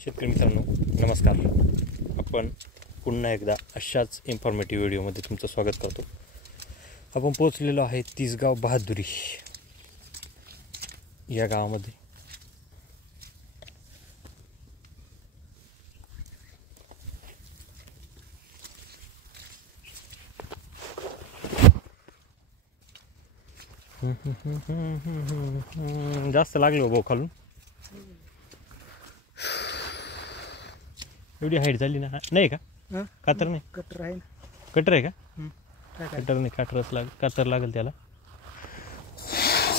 शेतकरी मित्रांनो नमस्कार. आपण पुन्हा एकदा अशाच इन्फॉर्मेटिव्ह व्हिडिओमध्ये तुमचं स्वागत करतो. आपण पोहोचलेलो आहे तिसगाव बहादुरी या गावामध्ये. जास्त लागले हो भाऊ खालून. एवढी हाईट झाली ना. नाही का कातर नाही कटर आहे. कटर आहे का? कटर नाही कातर लागेल त्याला.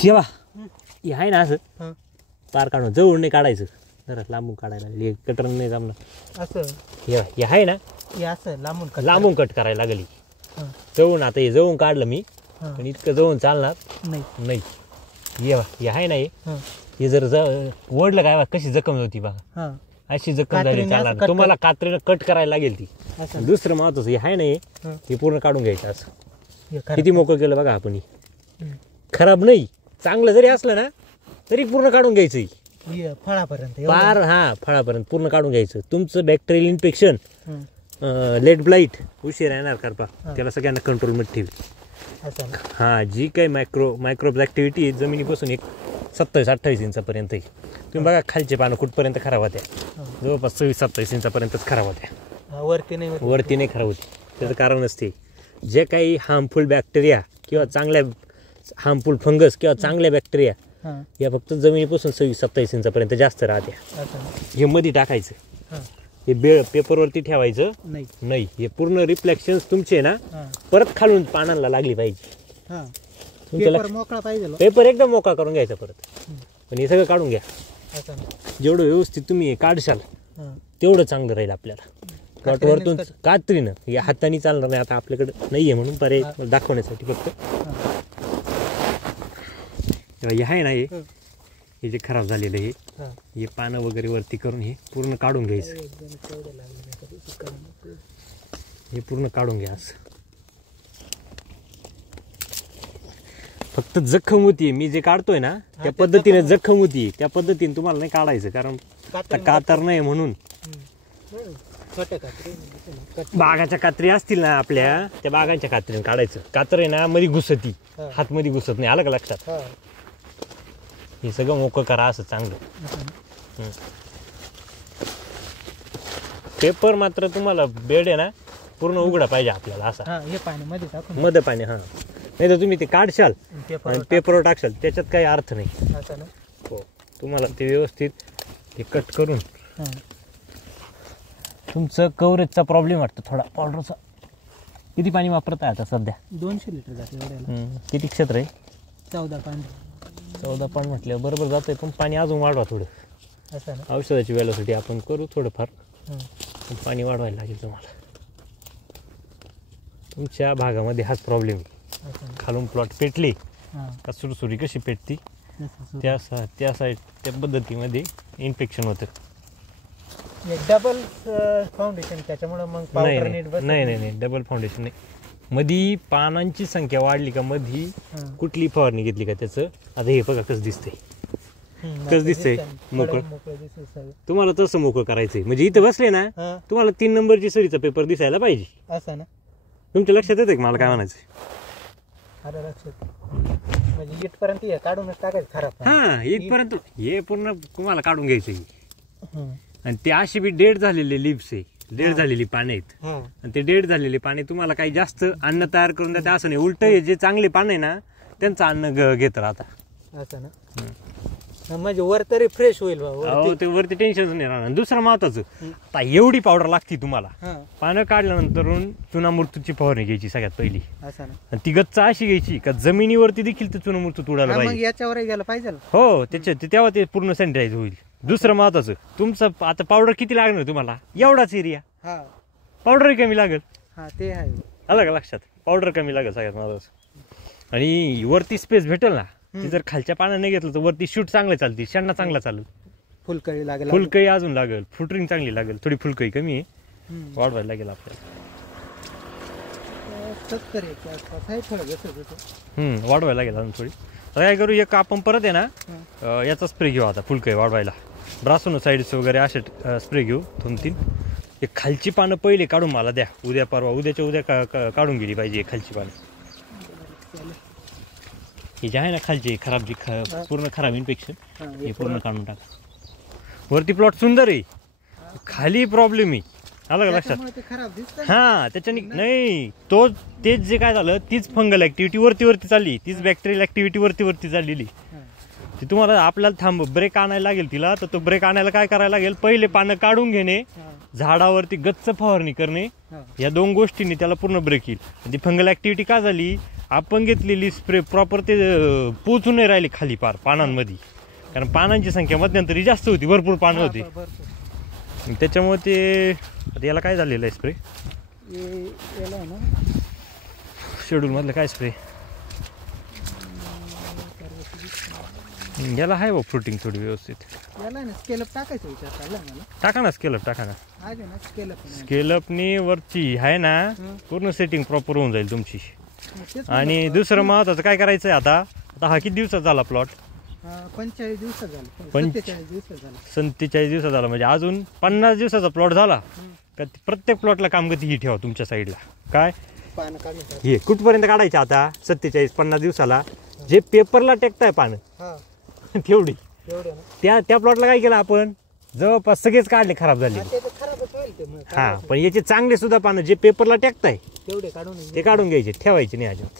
शिवा हे आहे ना असं पार काढून जवळ नाही काढायचं, जरा लांबून काढायला लागेल. कटर नाही जमणार असं. हे आहे ना हे असं लांबून कट करायला लागली. जवळून आता हे जवळून काढलं मी, पण इतकं जवळून चालणार नाही. हे आहे ना हे जर ओढलं काय कशी जखम होती बघा, अशी जखम झाली चालणार. तुम्हाला कात्रीनं कट करायला लागेल ती. दुसरं महत्वाचं हे आहे ना हे पूर्ण काढून घ्यायचं. असं किती मोकळं केलं बघा आपण. खराब नाही, चांगलं जरी असलं ना तरी पूर्ण काढून घ्यायचं फळापर्यंत पार. फळापर्यंत पूर्ण काढून घ्यायचं. तुमचं बॅक्टेरियल इन्फेक्शन, लेड ब्लाइट उशीर येणार करपा, त्याला सगळ्यांना कंट्रोलमध्ये ठेवी. जी काही मायक्रोब ऍक्टिव्हिटी आहे जमिनीपासून एक 27-28 इंचापर्यंत आहे. तुम्ही बघा खालचे पानं कुठपर्यंत खराब होत्या, जवळपास 26-27 इंचापर्यंतच खराब होत्या. वरती नाही खराब होती. त्याचं कारण असते जे काही हार्मफुल बॅक्टेरिया किंवा चांगल्या हार्मफुल फंगस किंवा चांगल्या बॅक्टेरिया या फक्त जमिनीपासून 26-27 इंचापर्यंत जास्त राहत्या. हे मध्ये टाकायचं, हे पेपरवरती ठेवायचं नाही. हे पूर्ण रिफ्लेक्शन्स तुमचे ना परत खालून पानांना लागली पाहिजे. मोकळा पाहिजे, पेपर एकदम मोकळा करून घ्यायचा परत. पण हे सगळं काढून घ्या. जेवढं व्यवस्थित तुम्ही काढशाल तेवढं चांगलं राहील आपल्याला. वरतून कात्रीनं, या हाताने चालणार नाही. आता आपल्याकडे नाहीये म्हणून पर्याय दाखवण्यासाठी फक्त हे आहे ना हे जे खराब झालेलं हे पानं वगैरे वरती करून हे पूर्ण काढून घ्यायचं. हे पूर्ण काढून घ्या. असं फक्त जखम होती, मी जे काढतोय ना त्या पद्धतीने जखम होती, त्या पद्धतीने तुम्हाला नाही काढायचं. कारण कातर नाही म्हणून. बागाच्या कात्री असतील ना आपल्या, त्या बागांच्या कात्रीने काढायचं. कातर आहे ना मध्ये घुसती, हात मध्ये घुसत नाही. आलं का लक्षात? हे सगळं मोकळं करा असं चांगलं. पेपर मात्र तुम्हाला बेड आहे ना पूर्ण उघडा पाहिजे आपल्याला. असा मध्ये पाणी नाही तर तुम्ही ते काढशाल आणि पेपरवर टाकशाल, त्याच्यात काही अर्थ नाही. हो, तुम्हाला ते व्यवस्थित ते कट करून. तुमचं कव्हरेजचा प्रॉब्लेम वाटतो थोडा पावडरचा. किती पाणी वापरत आहे आता सध्या? 200 लिटर जाते. किती क्षेत्र आहे? 14 पाणी म्हटल्यावर बरोबर जातंय. पण पाणी अजून वाढवा थोडं. औषधाची वेळेसाठी आपण करू थोडंफार, पाणी वाढवायला लागेल तुम्हाला. तुमच्या भागामध्ये हाच प्रॉब्लेम आहे. खालून प्लॉट पेटली का सुरसुरी कशी पेटती त्या साईड त्या पद्धतीमध्ये इन्फेक्शन होतं. डबल फाउंडेशन त्याच्यामुळे मग नाही डबल फाउंडेशन नाही. मधी पानांची संख्या वाढली का मधी कुठली फवारणी घेतली का त्याचं. आता हे बघा कसं दिसतंय मोकळं. तुम्हाला तसं मोकळं करायचंय. म्हणजे इथं बसले ना तुम्हाला 3 नंबरची सरीचा पेपर दिसायला पाहिजे. असं ना तुमच्या लक्षात येतं का मला काय म्हणायचं? म्हणजे इथपर्यंत काढूनच टाकायचं खराब. इथपर्यंत हे पूर्ण तुम्हाला काढून घ्यायचं. आणि ते अशी बी डेड झालेले लिप्स आहे, डेड झालेली पाने आहेत. आणि ते डेड झालेले पाने तुम्हाला काही जास्त अन्न तयार करून देते असं नाही. उलट जे चांगले पाने ना त्यांचं अन्न घेत राहता. असं ना, म्हणजे वर तरी फ्रेश होईल. ते वरती टेन्शन नाही राहणार. दुसरं महत्वाचं, आता एवढी पावडर लागते तुम्हाला. पानं काढल्यानंतर चुनामृतूची फवारणी घ्यायची सगळ्यात पहिली. आणि ती गच्च अशी घ्यायची का जमिनीवरती देखील ते चुनामृत उडायला पाहिजे. याच्यावर गेला पाहिजे. हो, त्याच्यात तेव्हा ते पूर्ण सॅनिटाईज होईल. दुसरं महत्वाचं, तुमचं आता पावडर किती लागणार तुम्हाला? एवढाच एरिया, पावडर कमी लागेल. ते आहे. आलं का लक्षात? पावडर कमी लागेल सगळ्यात महत्वाचं. आणि वरती स्पेस भेटेल ना. ती जर खालच्या पानं नाही घेतलं तर वरती शूट चांगलं चालते, शेंडा चांगला चालेल. फुलकळी लागेल, फुलकळी अजून लागेल, फुटरिंग चांगली लागेल. थोडी फुलकळी कमी आहे, वाढवायला लागेल आपल्याला. वाढवायला लागेल अजून थोडी. काय करू, एक आपण परत आहे ना याचा स्प्रे घेऊ आता फुलकळी वाढवायला. ड्रासोनोसाइड्स वगैरे असे स्प्रे घेऊ 2-3. एक खालची पानं पहिले काढून मला द्या, उद्या परवा उद्याच्या उद्या काढून गेली पाहिजे खालची पानं. ही जी आहे ना खालची खराब, जी पूर्ण खराब इन्फेक्शन हे पूर्ण काढून टाका. वरती प्लॉट सुंदर आहे, खाली प्रॉब्लेम आहे. आलं का लक्षात? हा त्याच्याने नाही, तेच जे काय झालं, तीच फंगल ऍक्टिव्हिटी वरती चालली, तीच बॅक्टेरियल ऍक्टिव्हिटी वरती चाललेली. ती तुम्हाला आपल्याला ब्रेक आणायला लागेल तिला. तर तो ब्रेक आणायला काय करायला लागेल, पहिले पानं काढून घेणे, झाडावरती गच्च फवारणी करणे, या 2 गोष्टींनी त्याला पूर्ण ब्रेक येईल. ती फंगल ऍक्टिव्हिटी का झाली, आपण घेतलेली स्प्रे प्रॉपर ते पोचून नाही राहिली खाली पार पानांमध्ये, कारण पानांची संख्या मध्यंतरी जास्त होती, भरपूर पानं होती. त्याच्यामुळे ते याला काय झालेलं आहे स्प्रे शेड्यूल मधलं काय स्प्रे याला आहे बघ फ्रुटिंग थोडी व्यवस्थित. टाका ना स्केलअप, टाका ना स्केलअपनी वरची आहे ना पूर्ण सेटिंग प्रॉपर होऊन जाईल तुमची. आणि दुसरं महत्वाचं काय करायचंय, आता हा किती दिवसाचा झाला प्लॉट? 45 दिवसात झालं. 47 दिवसात झाला, म्हणजे अजून 50 दिवसाचा प्लॉट झाला का प्रत्येक प्लॉटला कामगती ही ठेवा तुमच्या साईडला. काय हे कुठपर्यंत काढायचे आता? 47-50 दिवसाला जे पेपरला टेकताय पानं तेवढी. त्या प्लॉटला काय केलं आपण, जवळपास सगळेच काढले, खराब झाले. हा पण याचे चांगले सुद्धा पानं जे पेपरला टेकताय ते काढून घ्यायचे, ठेवायचे नाही अजिबात.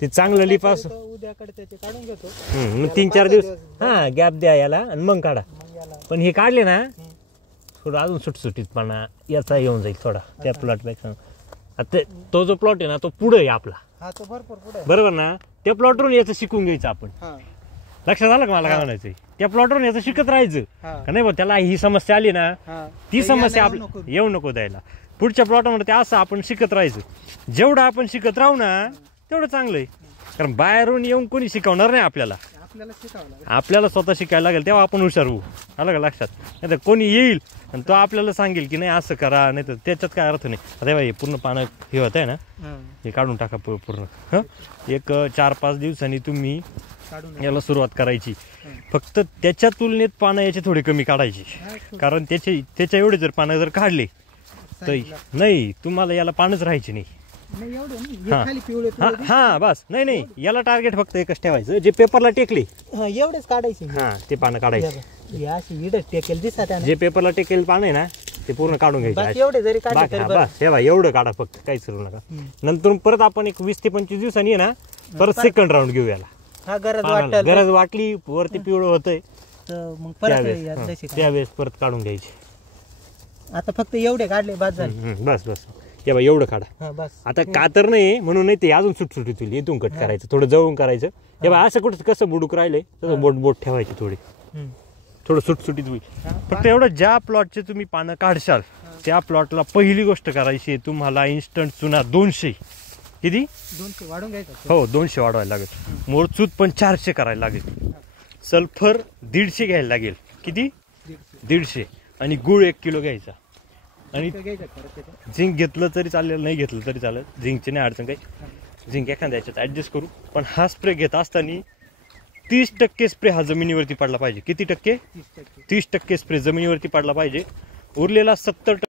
ते चांगलं लिपास मग 3-4 दिवस हा गॅप द्या याला आणि मग काढा. पण हे काढले ना थोडं अजून सुटसुटीतपणा याचा येऊन जाईल थोडा त्या प्लॉट पेक्षा. आता तो जो प्लॉट आहे ना तो पुढे आहे आपला, बरोबर ना? त्या प्लॉटवरून याचं शिकून घ्यायचं आपण. लक्षात आलं का मला काय म्हणायचंय? त्या प्लॉटवरून याचं शिकत राहायचं का नाही? त्याला ही समस्या आली ना, ती समस्या येऊ नको द्यायला. पुढच्या प्लॉटमध्ये ते असं आपण शिकत राहायचं. जेवढं आपण शिकत राहू ना तेवढं चांगलं आहे, कारण बाहेरून येऊन कोणी शिकवणार नाही आपल्याला, आपल्याला स्वतः शिकायला लागेल, तेव्हा आपण हुशार होऊ. आलं का लक्षात? नाही तर कोणी येईल आणि तो आपल्याला सांगेल की नाही असं करा, नाही तर त्याच्यात काय अर्थ नाही. आता हे पूर्ण पानं हे होत आहे ना, हे काढून टाका पूर्ण. एक 4-5 दिवसांनी तुम्ही याला सुरुवात करायची. फक्त त्याच्या तुलनेत पानं याचे थोडे कमी काढायची, कारण त्याच्या एवढे जर पानं जर काढले तर नाही तुम्हाला याला पानच राहायचे नाही. हा बस, नाही याला टार्गेट फक्त एकच ठेवायचं, जे पेपरला टेकले एवढेच काढायचे. हा ते पानं काढायचे, जे पेपरला टेकेल पानं आहे ना ते पूर्ण काढून घ्यायचे. एवढे जरी काढले बस हे बघा, एवढं काढा फक्त, काहीच करू नका. नंतर परत आपण एक 20 ते 25 दिवसांनी आहे ना परत सेकंड राऊंड घेऊ याला. गरज वाटली वरती पिवळं होतंय त्यावेळेस परत काढून घ्यायचे. आता फक्त एवढे काढले बाद झाले. बस हे बघा एवढं काढा. आता कातर नाही म्हणून नाही, ते अजून सुटसुटीत होईल. इथून कट करायचं, थोडं जवळून करायचं. हे बघा असं कुठं कसं बुडूक राहिले तसं बोट ठेवायचे, थोडं सुटसुटीत होईल. फक्त एवढं ज्या प्लॉटचे तुम्ही पानं काढशाल त्या प्लॉटला पहिली गोष्ट करायची तुम्हाला इन्स्टंट चुना 200 किती 200 वाढून घ्यायचं. हो 200 वाढवायला लागेल. मोरचूत पण 400 करायला लागेल. सल्फर 150 घ्यायला लागेल. किती 150. आणि गुळ 1 किलो घ्यायचा. आणि झिंक घेतलं तरी चालेल, नाही घेतलं तरी चालेल, झिंकची नाही अडचण काही. झिंक एखाद्या याच्यात ऍडजस्ट करू. पण हा स्प्रे घेत असताना 30% स्प्रे हा जमिनीवरती पडला पाहिजे. किती टक्के? 30% स्प्रे जमिनीवरती पडला पाहिजे. उरलेला 70%